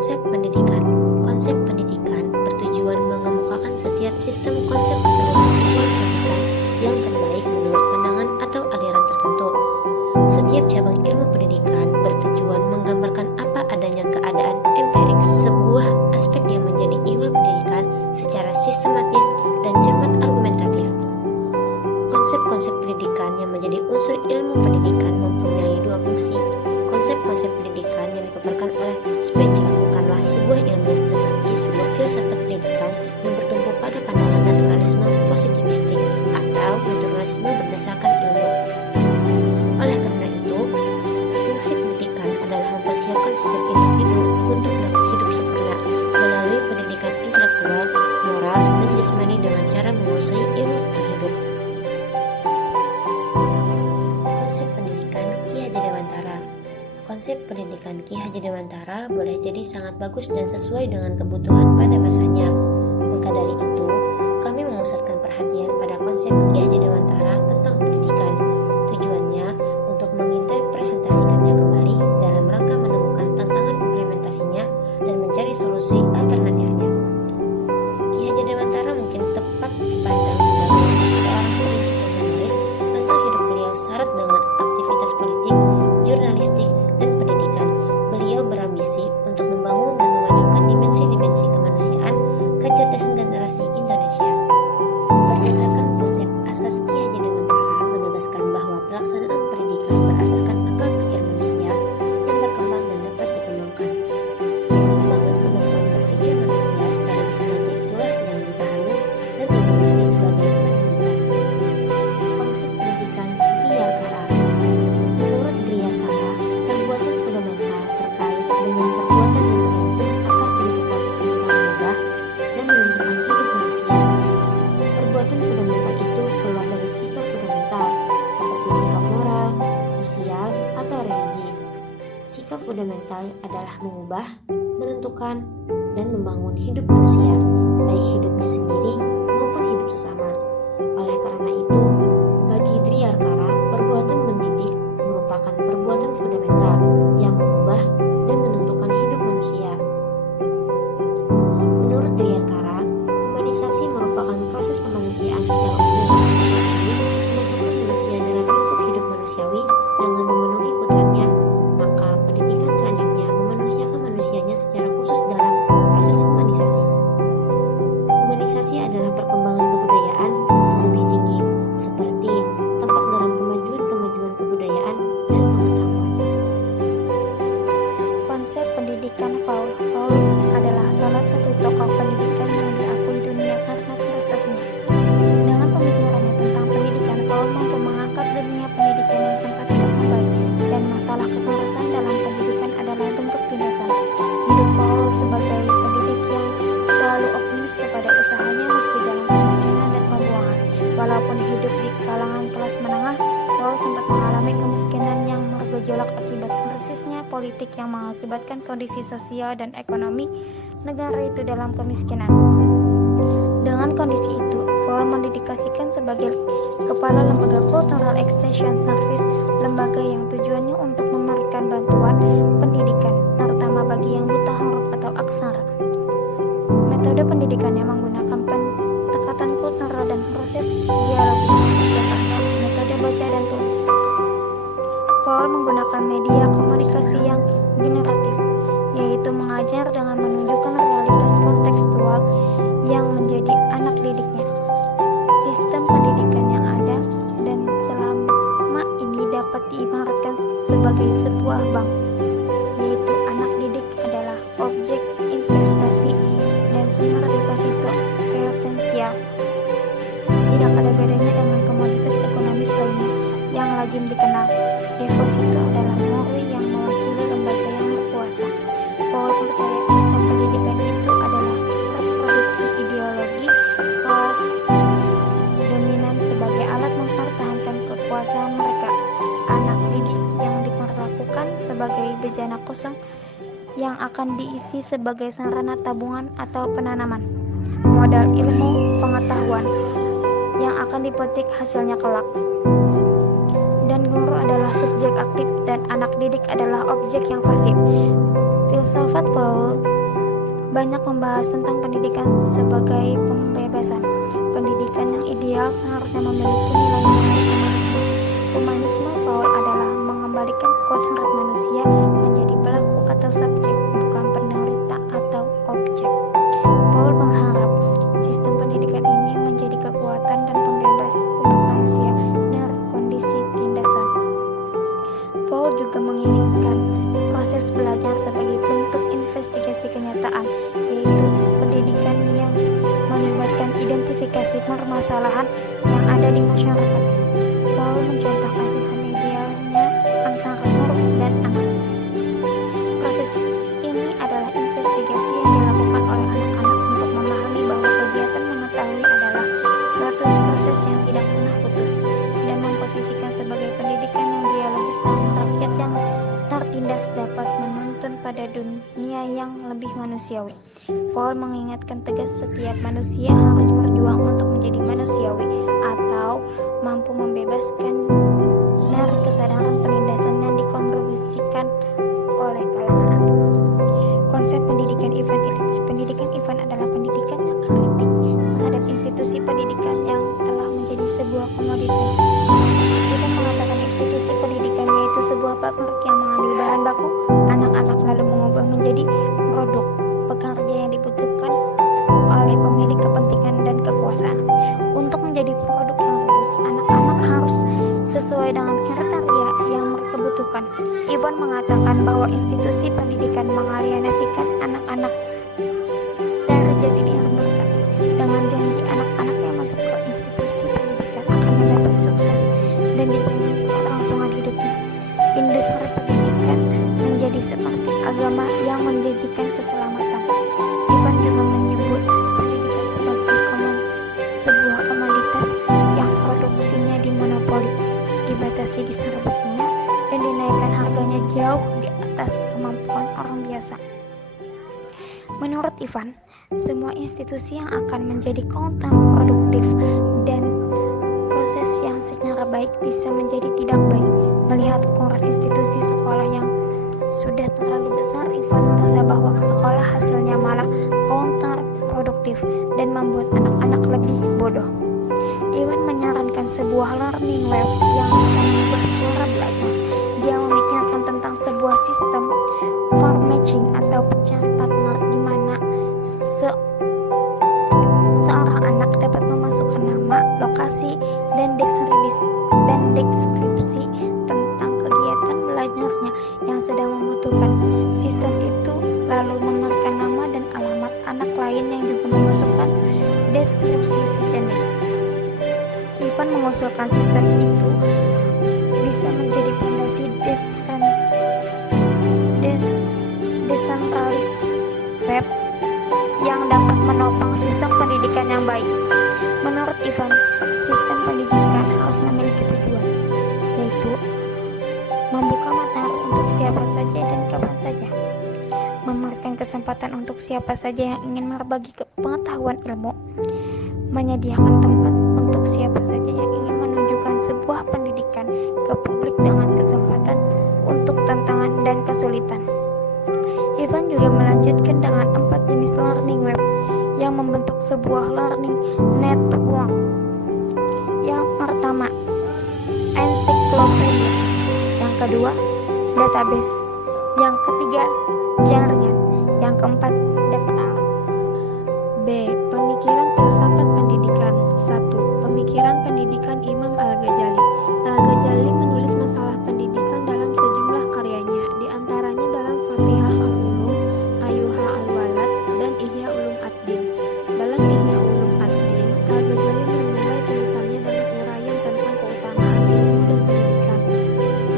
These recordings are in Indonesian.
Konsep pendidikan. Konsep pendidikan bertujuan mengemukakan setiap sistem konsep keseluruhan ilmu pendidikan yang terbaik menurut pandangan atau aliran tertentu. Setiap cabang ilmu pendidikan bertujuan menggambarkan apa adanya keadaan empirik sebuah aspek yang menjadi ihwal pendidikan secara sistematis dan cermat argumentatif. Konsep-konsep pendidikan yang menjadi unsur ilmu pendidikan mempunyai dua fungsi. Konsep-konsep pendidikan yang dipaparkan oleh Spengler bukanlah sebuah ilmu, tetapi sebuah filsafat pendidikan yang bertumpu pada pandangan naturalisme positivistik atau naturalisme berdasarkan ilmu. Oleh karena itu, fungsi pendidikan adalah mempersiapkan setiap individu untuk dapat hidup sempurna melalui pendidikan intelektual, moral, dan jasmani dengan cara menguasai ilmu tentang hidup. Konsep pendidikan Ki Hajar Dewantara. Konsep pendidikan Ki Hajar Dewantara boleh jadi sangat bagus dan sesuai dengan kebutuhan pada masanya. Maka dari itu, kami memusatkan perhatian pada konsep Ki Hajar Dewantara tentang pendidikan. Tujuannya untuk menginterpretasikannya kembali dalam rangka menemukan tantangan implementasinya dan mencari solusi alternatifnya. Ki Hajar Dewantara mungkin tepat dipandang sebagai seorang politik dan penulis. Rentang hidup beliau syarat dengan aktivitas politik, jurnalistik, dan pendidikan. Beliau berambisi untuk membangun dan memajukan dimensi-dimensi kemanusiaan, kecerdasan generasi Indonesia. Berdasarkan konsep asas Ki Hajar Dewantara menegaskan bahwa pelaksanaan pendidikan berasaskan akal pikir manusia yang berkembang dan dapat dikembangkan. Pengembangan kemampuan berpikir manusia secara disengaja itulah yang dipahami dan dimiliki sebagai pendidikan. Konsep pendidikan Griyakara. Menurut Griyakara, perbuatan fundamental terkait dengan perbuatan yang menentukan akar kehidupan sehingga mengubah dan menentukan hidup manusia. Perbuatan fundamental itu keluar dari sikap fundamental, seperti sikap moral, sosial, atau religi. Sikap fundamental adalah mengubah, menentukan, dan membangun hidup manusia, baik hidupnya sendiri maupun hidup sesama. Oleh karena itu, bagi Griyakara, perbuatan mendidik merupakan perbuatan fundamental yang mengubah dan menentukan hidup manusia. Menurut Griyakara, humanisasi merupakan proses kemanusiaan secara umum, yakni memasukkan manusia dalam lingkup hidup manusiawi dengan memenuhi kodratnya. Maka pendidikan selanjutnya memanusiakan manusianya secara khusus dalam proses humanisasi. Humanisasi adalah perkembangan kebudayaan yang lebih tinggi, seperti tampak dalam kemajuan-kemajuan kebudayaan dan pengetahuan. Konsep pendidikan Paul. Paul adalah salah satu tokoh pendidikan yang diakui dunia karena prestasinya. Dengan pemikirannya tentang pendidikan, Paul mampu mengangkat dunia pendidikan yang sempat tidak membaik, dan masalah kekerasan dalam pendidikan adalah bentuk tindasan. Hidup Paul sebagai pendidik yang selalu optimis kepada usahanya meski dalam kemiskinan dan pembuangan. Walaupun hidup di kalangan kelas menengah, Paul sempat mengalami kemiskinan yang bergejolak akibat krisisnya politik yang mengakibatkan kondisi sosial dan ekonomi negara itu dalam kemiskinan. Dengan kondisi itu, Paul mendedikasikan sebagai kepala lembaga Cultural Extension Service, lembaga yang tujuannya untuk memberikan bantuan pendidikan, terutama bagi yang buta huruf atau aksara. Metode pendidikannya menggunakan pendekatan kultural dan proses dialogis, contohnya metode baca dan tulis. Paul menggunakan media komunikasi yang generatif, yaitu mengajar dengan menunjukkan realitas kontekstual yang menjadi anak didiknya. Sistem pendidikan yang ada dan selama ini dapat diibaratkan sebagai sebuah bank, yaitu anak didik adalah objek investasi dan sumber deposito potensial. Tidak ada bedanya dengan komoditas ekonomis lainnya yang lazim dikenal. Deposito adalah nori yang mewakili lembaga yang berkuasa. Paul percaya sistem pendidikan itu adalah reproduksi ideologi kelas dominan sebagai alat mempertahankan kekuasaan mereka. Anak didik yang diperlakukan sebagai bejana kosong yang akan diisi sebagai sarana tabungan atau penanaman modal ilmu pengetahuan yang akan dipetik hasilnya kelak. Dan guru adalah subjek aktif dan anak didik adalah objek yang pasif. Filsafat Paul banyak membahas tentang pendidikan sebagai pembebasan. Pendidikan yang ideal seharusnya memiliki nilai-nilai humanisme. Humanisme Paul adalah mengembalikan kodrat manusia menjadi pelaku atau subjek, bukan penderita atau objek. Paul berharap sistem pendidikan ini menjadi kekuatan dan pembebas umat manusia dari kondisi tindasan. Paul juga menginginkan proses belajar sebagai bentuk investigasi kenyataan, yaitu pendidikan yang melibatkan identifikasi permasalahan yang ada di masyarakat. Paul mencontohkan sistem idealnya antara guru dan anak. Proses ini adalah investigasi yang dilakukan oleh anak-anak untuk memahami bahwa kegiatan mengetahui adalah suatu proses yang tidak pernah putus, dan memposisikan sebagai pendidikan yang dialogis dan rakyat yang tertindas dapat menuntun pada dunia yang lebih manusiawi. Paul mengingatkan tegas setiap manusia harus berjuang untuk menjadi manusiawi atau mampu membebaskan dari kesadaran penindasan yang dikontribusikan oleh kalangan anak. Konsep pendidikan Ivan adalah pendidikan yang kritik terhadap institusi pendidikan yang telah menjadi sebuah komoditas. Ivan mengatakan institusi pendidikan yaitu sebuah pabrik yang mengambil bahan baku anak-anak lalu mengubah menjadi produk pekerja yang dibutuhkan oleh pemilik kepentingan dan kekuasaan. Untuk menjadi produk yang lulus, anak-anak harus sesuai dengan kriteria yang mereka butuhkan. Ivan mengatakan bahwa institusi pendidikan mengalienasikan anak-anak dari jati diri mereka dengan janji anak-anak yang masuk ke institusi pendidikan akan mendapat sukses dan dijamin keberlangsungan hidupnya. Industri pendidikan menjadi seperti agama yang menjanjikan keselamatan. Ivan juga menyebut pendidikan sebagai sebuah komoditas yang produksinya dimonopoli, dibatasi distribusinya, dan dinaikkan harganya jauh di atas kemampuan orang biasa. Menurut Ivan, semua institusi yang akan menjadi kontraproduktif dan proses yang secara baik bisa menjadi tidak baik. Melihat ukuran institusi sekolah yang sudah terlalu besar, Ivan merasa bahwa sekolah hasilnya malah kontraproduktif dan membuat anak-anak lebih bodoh. Ivan menyarankan sebuah learning web yang bisa mengubah cara belajar. Dia memikirkan tentang sebuah sistem for matching atau pencari partner di mana seorang anak dapat memasukkan nama, lokasi, dan deskripsi tentang kegiatan belajarnya yang sedang membutuhkan. Sistem itu lalu memberikan nama dan alamat anak lain yang juga memasukkan deskripsi sejenis. Ivan mengusulkan sistem itu bisa menjadi fondasi desentralis web yang dapat menopang sistem pendidikan yang baik. Menurut Ivan, sistem pendidikan harus memiliki tujuan, yaitu membuka mata untuk siapa saja dan kapan saja, memberikan kesempatan untuk siapa saja yang ingin berbagi pengetahuan ilmu, menyediakan tempat untuk siapa saja yang ingin menunjukkan sebuah pendidikan ke publik dengan kesempatan untuk tantangan dan kesulitan. Ivan juga melanjutkan dengan 4 jenis learning web yang membentuk sebuah learning network. Yang pertama, ensiklopedia. Yang kedua, database. Yang ketiga, jaringan. Yang keempat, daftar. B. Pemikiran filsafat pendidikan. 1. Pemikiran pendidikan Imam Al-Ghazali. Al-Ghazali menulis masalah pendidikan dalam sejumlah karyanya, di antaranya dalam Fatihah Al-Ulum, Ayyuha Al-Walad, dan Ihya Ulum Ad-Din. Dalam Ihya Ulum Ad-Din, Al-Ghazali memulai tulisannya dengan uraian tentang keutamaan ilmu dan pendidikan,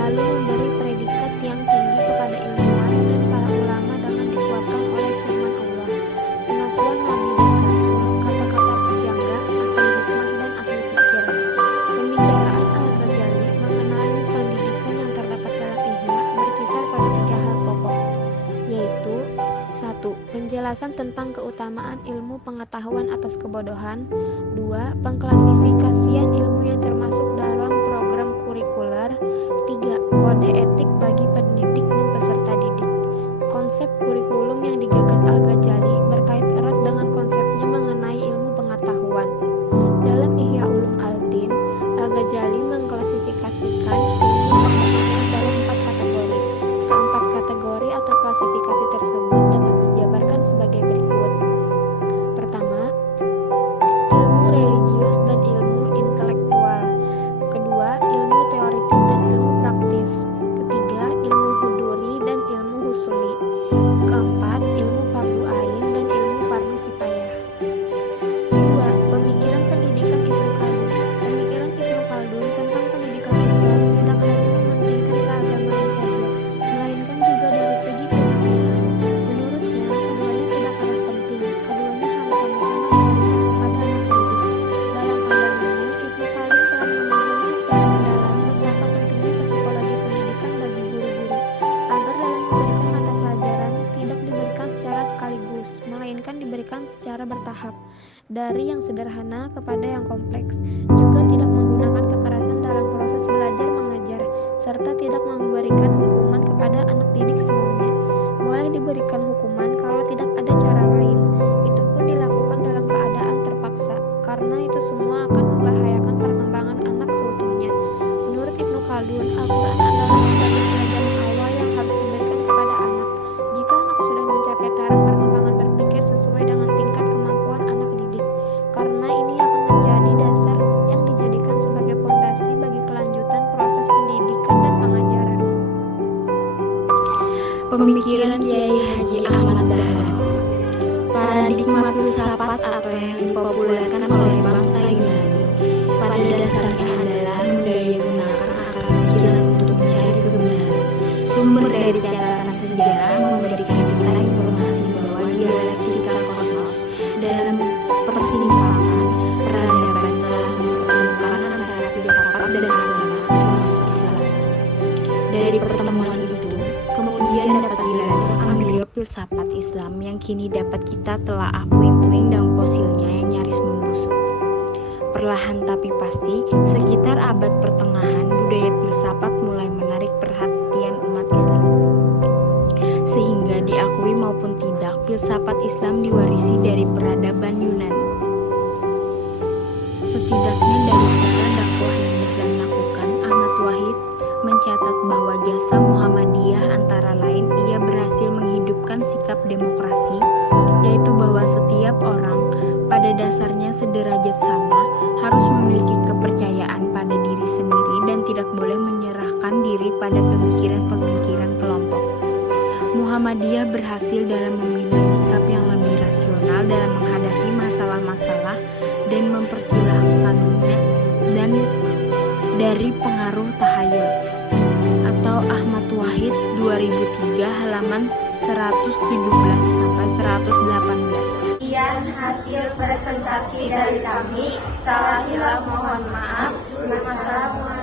lalu memberi predikat yang tinggi kepada ilmuwan dan para ulama dengan dikuatkan oleh firman Allah, pengakuan Nabi dan Rasul, kata-kata pujangga, ahli hikmah dan ahli fikir. Pembicaraan Al-Ghazali mengenai pendidikan yang terdapat dalam Ihya berkisar pada 3 hal pokok, yaitu 1. Penjelasan tentang keutamaan ilmu pengetahuan atas kebodohan. 2. Pengklasifikasian ilmu yang termasuk dalam program kurikuler. 3. Kode etik bagi pendidik dan peserta didik. Konsep kurikulum yang digagas Al-Ghazali klasifikasi tersebut dapat dijabarkan sebagai berikut. Pertama, ilmu religius dan ilmu intelektual. Kedua, ilmu teoritis dan ilmu praktis. Ketiga, ilmu huduri dan ilmu husuli. Keempat, ilmu fardu ain dan ilmu fardu kifayah. Kedua, pemikiran pendidikan Ibnu Khaldun. Pemikiran Ibnu Khaldun tentang pendidikan Islam tidak hanya mementingkan keagamaan saja, melainkan juga dari segi pemikiran. Menurutnya, keduanya tidak kalah penting. Keduanya harus sama-sama diberikan kepada anak didik. Dalam pandangannya, Ibnu Khaldun telah memahami secara mendalam betapa pentingnya psikologi pendidikan bagi guru-guru, agar dalam memberikan mata pelajaran tidak diberikan secara sekaligus, melainkan diberikan secara bertahap, dari yang sederhana kepada yang kompleks, juga tidak menggunakan kekerasan dalam proses belajar mengajar, serta tidak memberikan hukuman kepada anak didik semaunya. Boleh diberikan hukuman kalau tidak ada cara lain, itu pun dilakukan dalam keadaan terpaksa, karena itu semua akan membahayakan perkembangan anak seutuhnya. Menurut Ibnu Khaldun, Al-Quran adalah metode belajar awal yang harus diberikan kepada anak. Jika anak sudah mencapai taraf perkembangan berpikir sesuai dengan tingkat kemampuan anak didik, karena ini akan menjadi dasar yang dijadikan sebagai fondasi bagi kelanjutan proses pendidikan dan pengajaran. Pemikiran Kiai Haji Ahmad Dahlan. Paradigma filsafat atau yang dipopulerkan oleh bangsa Yunani pada dasarnya adalah mendaya gunakan akal pikiran untuk mencari kebenaran. Sumber dari catatan sejarah memberikan kita informasi bahwa dialektika kosmos dalam persimpangan peradaban telah mempertemukan antara filsafat dan agama termasuk Islam. Dari pertemuan itu, kemudian dapat dilacak embryo filsafat Islam yang kini dapat kita telaah puing-puing dan fosilnya yang nyaris membusuk. Perlahan tapi pasti, sekitar abad pertengahan, budaya filsafat mulai menarik perhatian umat Islam. Sehingga diakui maupun tidak, filsafat Islam diwarisi dari peradaban Yunani. Setidaknya dari cara dakwah yang Dahlan lakukan, Ahmad Wahid mencatat bahwa jasa Muhammadiyah antara lain ia berhasil menghidupkan sikap demokrasi, yaitu bahwa setiap orang pada dasarnya sederajat sama, harus memiliki kepercayaan pada diri sendiri dan tidak boleh menyerahkan diri pada pemikiran-pemikiran kelompok. Muhammadiyah berhasil dalam membina sikap yang lebih rasional dalam menghadapi masalah-masalah dan mempersilahkannya dan dari pengaruh tahayul. Atau Ahmad Wahid 2003 halaman 117 sampai 118. Sekian hasil presentasi dari kami. Salah hilaf mohon maaf. Wassalamualaikum.